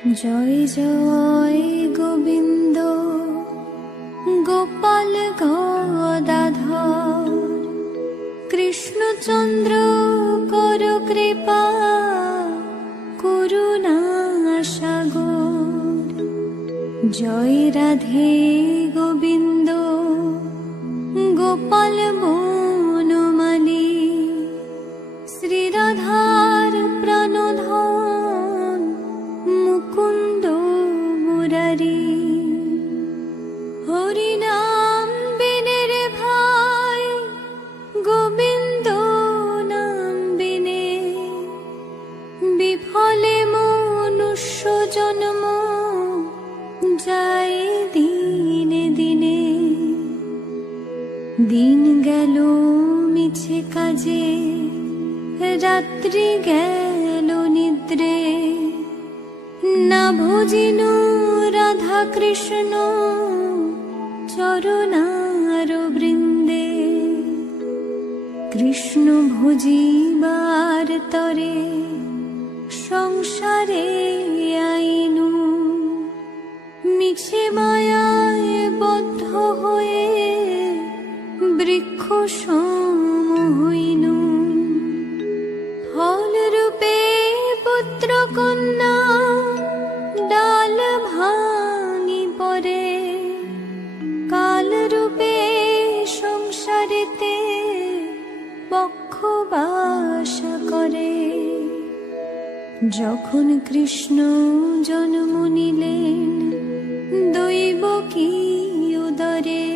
জয় জয় গোবিন্দ গোপাল গদাধর, কৃষ্ণচন্দ্র কর কৃপা করুণা সাগর। জয় রাধে গোবিন্দ গোপাল বনমালী, শ্রী রাধার প্রাণধন মুকুন্দ মুরারি। হরি নাম বিনে রে ভাই, গোবিন্দ নাম বিনে বিফলে মনুষ্য জন্ম যায় দিনে দিনে। দিন গেল মিছে কাজে, রাত্রি গেল নিদ্রে, না ভজিনু রাধা কৃষ্ণ চরণার বৃন্দে। কৃষ্ণ ভজিবার তরে সংসারে আইনু, মিছে মায়ায় বদ্ধ হয়ে বৃক্ষ সম হইনু। ফল রূপে পুত্র কন্যা ডাল ভাঙি পরে, কাল রূপে সংসারেতে বক্ষ বাসা করে। যখন কৃষ্ণ জন্ম নিলেন দৈব কি উদরে,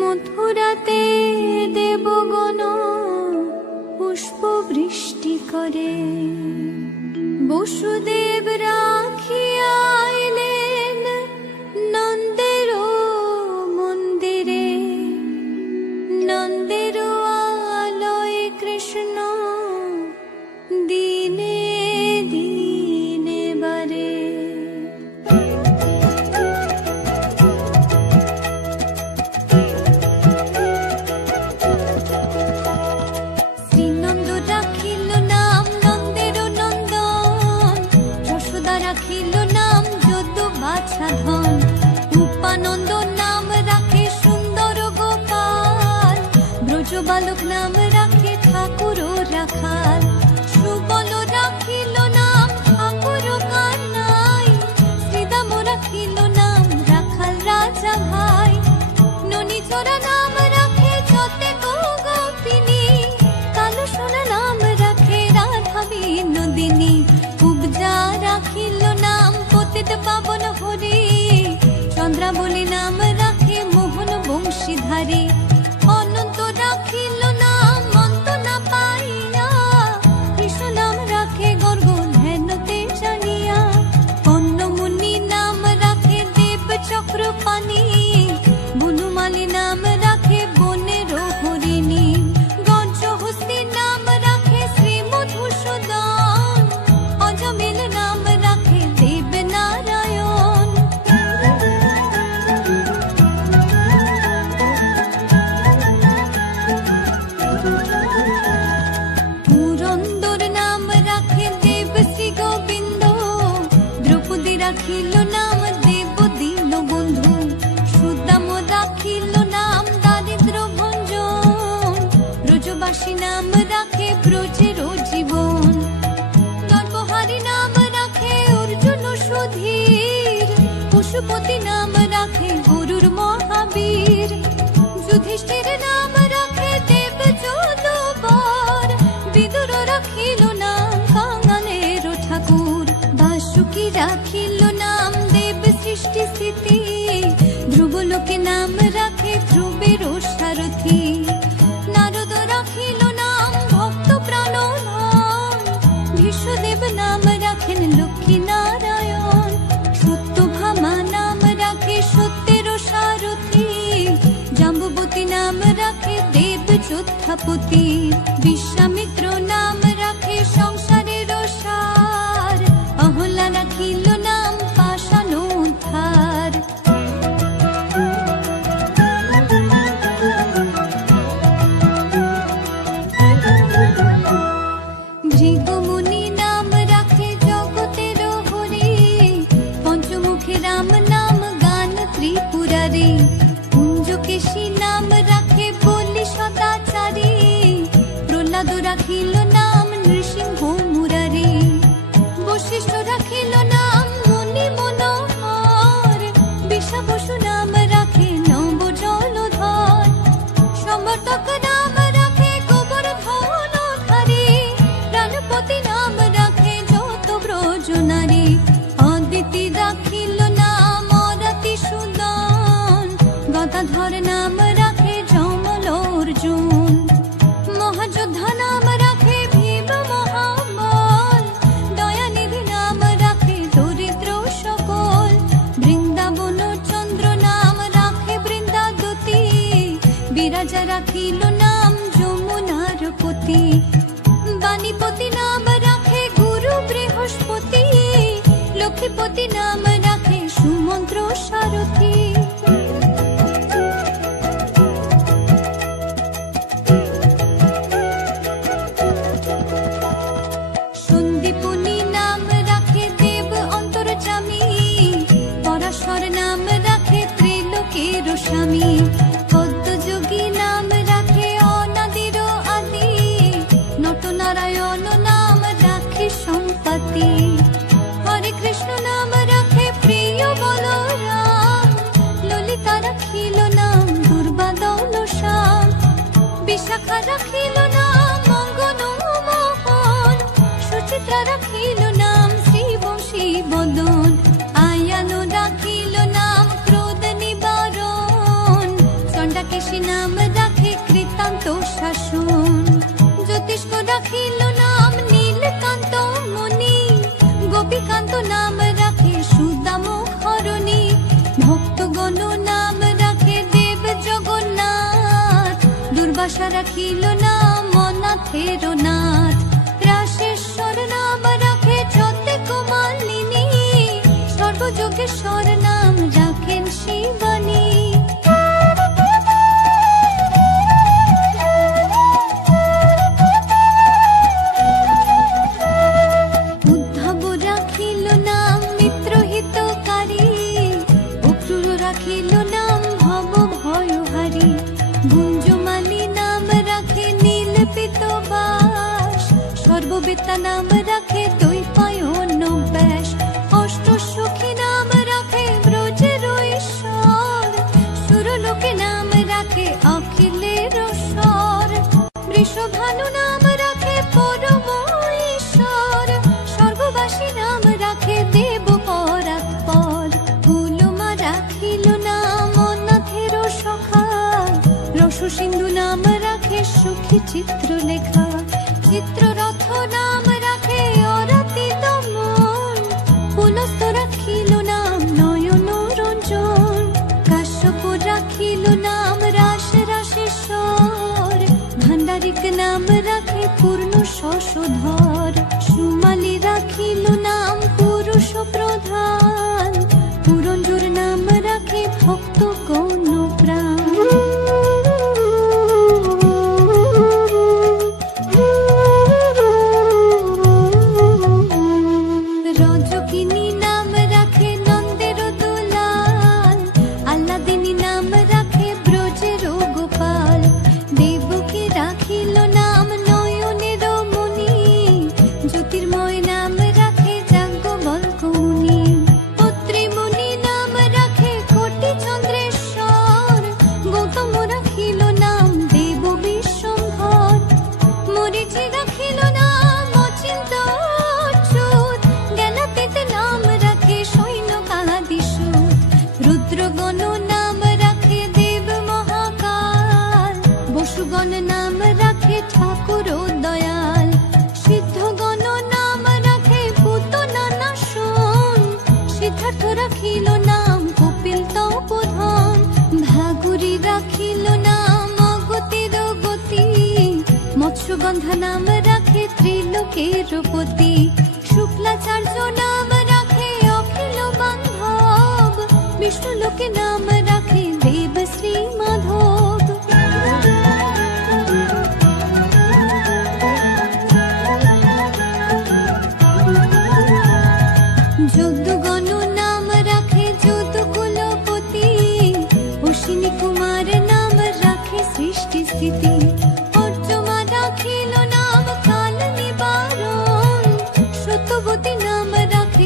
মথুরাতে দেবগণ পুষ্প বৃষ্টি করে। বসুদেব রাখিয়া আইলেন নন্দের মন্দিরে, নন্দের আলয়ে কৃষ্ণ দিনে দিনে বারে। শ্রীনন্দ রাখিল নাম নন্দের নন্দন, যশোদা রাখিল নাম যদু বাছা ধন, উপানন্দ নাম রাখে সুন্দর গোপাল, ব্রজ বালক নাম রাখে ঠাকুর রাখাল, সুবল রাখিল নাম ঠাকুর কানাই, শ্রীদাম রাখিল নাম রাখাল রাজা ভাই, ননীচরা নাম রাখে যতে গোপিনী, কালো সোনা নাম রাখে রাধা বিনোদিনী, কুবজা রাখিল নাম পতিত পাবন হরি, চন্দ্রাবলী নাম রাখে মোহন বংশীধারী, অনন্ত রাখিল নাম অন্ত না পাইয়া, কৃষ্ণ নাম রাখে গর্গ ধ্যানতে জানিয়া, কর্ণমুনি নাম রাখে দেব চক্র পানি, বনমালী নাম রাখে বনের হরিণী, গজহস্তি নাম রাখে শ্রী মধুসূদন, অজমিল নাম রাখে দেব নারায়ণ। পুরন্দর নাম রাখে দেব শ্রী গোবিন্দ, দ্রৌপদী রাখিল নাম দেব দীন বন্ধু, সুদাম রাখিল নাম দারিদ্র ভঞ্জন, ব্রজবাসী নাম রাখে ব্রজের জীবন, নরবহারী নাম রাখে অর্জুন সুধীর, পশুপতি নাম রাখে গরুর মহাবীর, যুধিষ্ঠির নাম রাখে দেব যদুবর, বিদুর রাখিল নাম কাঙালের ঠাকুর, বাসুকি রাখিল নাম দেব সৃষ্টি স্থিতি, ধ্রুবলোকে নাম রাখে ধ্রুবের সারথি, নারদ রাখিল নাম ভক্ত প্রাণধন, ভীষ্মদেব নাম রাখেন লক্ষ্মী নারায়ণ, সত্যভামা নাম রাখে সত্যের সারথি, জাম্বুবতী নাম রাখে দেব যোদ্ধাপতি, বিশ্বামিত্র নাম রাখে সংসারের সার, অহল্যা রাখিল নাম পাষাণ উদ্ধার। ভৃগুমুনি নাম রাখে জগতের হরি, পরাশর নাম রাখে যমল অর্জুন, মহাযোদ্ধা নাম রাখে ভীম মহাবল, দয়ানিধি নাম রাখে দরিদ্র সকল, বৃন্দাবন চন্দ্র নাম রাখে বৃন্দাদতী, বিরাজা রাখিল নাম যমুনার পতি, বাণীপতি নাম রাখে গুরু বৃহস্পতি, লক্ষ্মীপতি নাম রাখে সুমন্ত্র সারথী। সন্দীপনী নাম রাখে দেব অন্তর্যামী, পরাশর নাম রাখে ত্রিলোকের স্বামী, পদ্মযোগী নাম রাখে অনাদির আদি, নটনারায়ণ নাম রাখে সম্পত্তি, হরে কৃষ্ণ নাম রাখে প্রিয় বলরাম, ললিতা রাখিল নাম দুর্বাদল শ্যাম, বিশাখা রাখিল নাম মঙ্গন মোহন, সুচিত্রা রাখিল নাম শ্রীবংশী বদন, আয়ানো রাখিল নাম ক্রোধ নিবারণ, চণ্ডাকেশী নাম রাখে কৃতান্ত শাসন, জ্যোতিষ্ক রাখিল নাম নীলকান্ত মুনি, গোপীকান্ত নাম রাখে সুদাম হরণী, ভক্তগণ নাম রাখে দেব জগন্নাথ, দুর্বাসা রাখিল নাম অনাথের নাথ, রাশেশ্বর নাম রাখে যতে কুমালিনী, সর্বযোগেশ্বর নাম রাখেন শিবানী। উদ্ধব রাখিল নাম মিত্রহিতকারী, অক্রূর রাখিল নাম ভব ভয়হারী, গুঞ্জমালী নাম রাখে নীলপিতবাস, সর্ববেত্তা নাম রাখে দ্বৈপায়ন ব্যাস, অষ্টসখী নাম রাখে ব্রজের ঈশ্বর, সুরলোকে নাম রাখে অখিলের স্বর, বৃষভানু নাম রাখে পরম ঈশ্বর, স্বর্গবাসী নাম রাখে দেব পরাৎপর, ফুলমা রাখিল নাম অনাথের সখা, রসসিন্ধু নাম রাখে সুখী চিত্রলেখা, চিত্ররথ নাম রাখে অরাতি দমন, পুলস্ত রাখিল নাম নয়ন রঞ্জন, কাশ্যপ রাখিল নাম রাস রাসেশ্বর, ভান্ডারিক নাম রাখে পূর্ণ শশধর, সুমালী রাখিল নাম পুরুষ প্রধান, পুরঞ্জুর নাম রাখে ভক্ত গণ প্রাণ। রজকিনী নাম রাখে নন্দের দুলাল, আল্লাদিনী নাম রাখে ব্রজের গোপাল, দেবকী রাখিল নাম নয়নের মণি, জ্যোতির্ময় নাম রাখে যাজ্ঞবল্ক্য মুনি, পত্রীমুনি নাম রাখে কোটি চন্দ্রেশ্বর, গৌতম রাখিল নাম দেব বিশ্বম্ভর, মরীচি রাখিল নাম অচিন্ত অচ্যুত, জ্ঞানাতীত নাম রাখে সৈন্যকাদিসূত, রুদ্রগণ নাম রাখে দেব মহাকাল, বসুগণ নাম রাখে ঠাকুর দয়াল, সিদ্ধগণ নাম রাখে পুতনা নাশন, সিদ্ধার্থ রাখিল নাম কপিল তপোধন, ভাগুরি রাখিল নাম অগতির গতি, মৎস্যগন্ধা নাম রাখে ত্রিলোকের পতি, শুক্লাচার্য নাম রাখে অখিল বান্ধব, বিষ্ণুলোকে নাম রাখে দেব শ্রী মাধব। যদুগণ নাম রাখে যদুকুলপতি, অশ্বিনী কুমার নাম রাখে সৃষ্টি স্থিতি, অর্জমা রাখিল নাম কাল নিবারণ, সত্যবতী নাম রাখে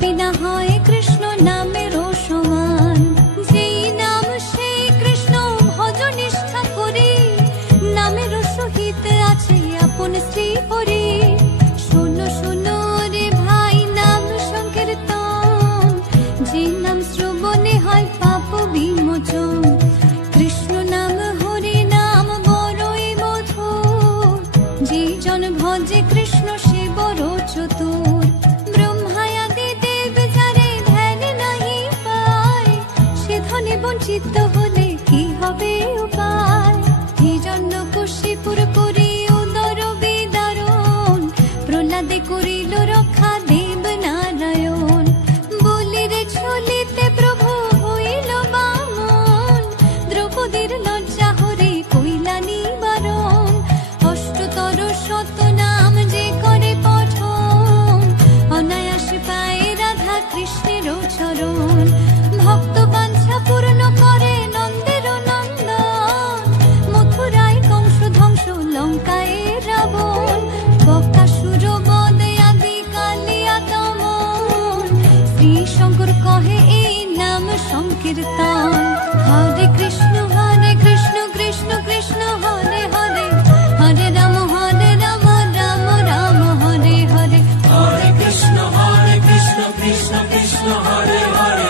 পাপী না হয় কৃষ্ণ নামেরও সমান। যেই নাম সেই কৃষ্ণ ভজ নিষ্ঠা করি, নামেরও সহিত আছে আপন শ্রী হরি। শোনো শোনো রে ভাই নাম সংকীর্তন, যে নাম শ্রবণে হয় পাপ বিমোচন। কৃষ্ণ নাম হরি নাম বড়ই মধুর, যে জন ভজে কৃষ্ণ সে বড় চতুর। ব্রহ্মায়াদি দেব যারে ধ্যান নাহি পায়, সে ধনে বঞ্চিত হলে কি হবে উপায়। হিরণ্যকশিপুর করি উদর বিদারণ, প্রহ্লাদে করিল রক্ষা দেব নারায়ণ। বলিরে ছলিতে প্রভু হইল বামন, দ্রৌপদীর লজ্জা হরে কইলা নিবারণ। অষ্টতর শত নাম যে করে পঠন, অনায়াসে পায় রাধা কৃষ্ণের চরণ। ভক্ত বাঞ্ছা পূর্ণ করে নন্দের নন্দন, মথুরায় কংস ধ্বংস লঙ্কায় রাবণ। বকাসুর বদে আদি কালিয়া দমন, শ্রী শঙ্কর কহে এই নাম সংকীর্তন। হরে কৃষ্ণ কৃষ্ণ কৃষ্ণ হরে হরে, হরে রাম রাম রাম হরে হরে। হরে কৃষ্ণ কৃষ্ণ কৃষ্ণ হরে হরে,